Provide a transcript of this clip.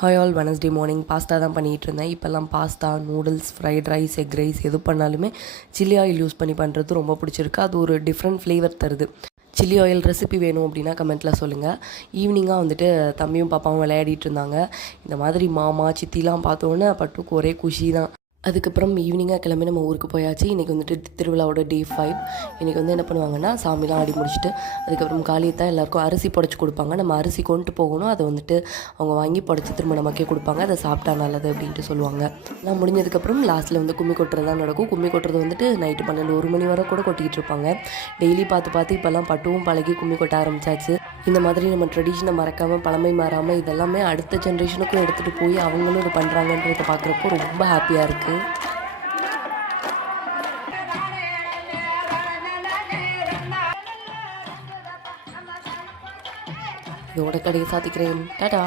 Hi all Wednesday morning pasta தான் பண்ணிகிட்டு இருந்தேன். இப்போல்லாம் pasta, noodles, fried rice, egg rice எது பண்ணாலுமே சில்லி ஆயில் யூஸ் பண்ணி பண்ணுறது ரொம்ப பிடிச்சிருக்கு. அது ஒரு டிஃப்ரெண்ட் ஃப்ளேவர் தருது. சில்லி ஆயில் ரெசிபி வேணும் அப்படின்னா கமெண்ட்டில் சொல்லுங்கள். ஈவினிங்காக வந்துட்டு தம்பியும் பாப்பாவும் விளையாடிட்டு இருந்தாங்க. இந்த மாதிரி மாமா சித்திலாம் பார்த்தோன்னே பட்டுக்கு ஒரே குஷி தான். அதுக்கப்புறம் ஈவினிங்காக கிளம்பி நம்ம ஊருக்கு போயாச்சு. இன்றைக்கி வந்துட்டு திருவிழாவோட டே 5. இன்றைக்கி வந்து என்ன பண்ணுவாங்கன்னா சாமிலாம் ஆடி முடிச்சுட்டு அதுக்கப்புறம் காளியத்தான் எல்லாேருக்கும் அரிசி புடச்சி கொடுப்பாங்க. நம்ம அரிசி கொண்டு போகணும். அதை வந்துட்டு அவங்க வாங்கி புடச்சி திரும்ப நமக்கே கொடுப்பாங்க. அதை சாப்பிட்டா நல்லது அப்படின்ட்டு சொல்லுவாங்க. எல்லாம் முடிஞ்சதுக்கப்புறம் லாஸ்ட்டில் வந்து கும்மி கொட்டுறது தான் நடக்கும். கும்மி கொட்டுறது வந்துட்டு நைட்டு 12-1 மணி வரை கூட கொட்டிக்கிட்டு இருப்பாங்க. டெய்லி பார்த்து இப்போல்லாம் பட்டுவும் பழகி கும்மி கொட்ட ஆரம்பிச்சாச்சு. இந்த மாதிரி நம்ம ட்ரெடிஷனை மறக்காமல், பழமை மாறாமல் இதெல்லாமே அடுத்த ஜென்ரேஷனுக்கும் எடுத்துகிட்டு போய் அவங்களும் இது பண்ணுறாங்கன்றதை பார்க்குறப்போ ரொம்ப ஹாப்பியாக இருக்குது. இதோட கடையை சாத்திக்கிறேன். டாடா.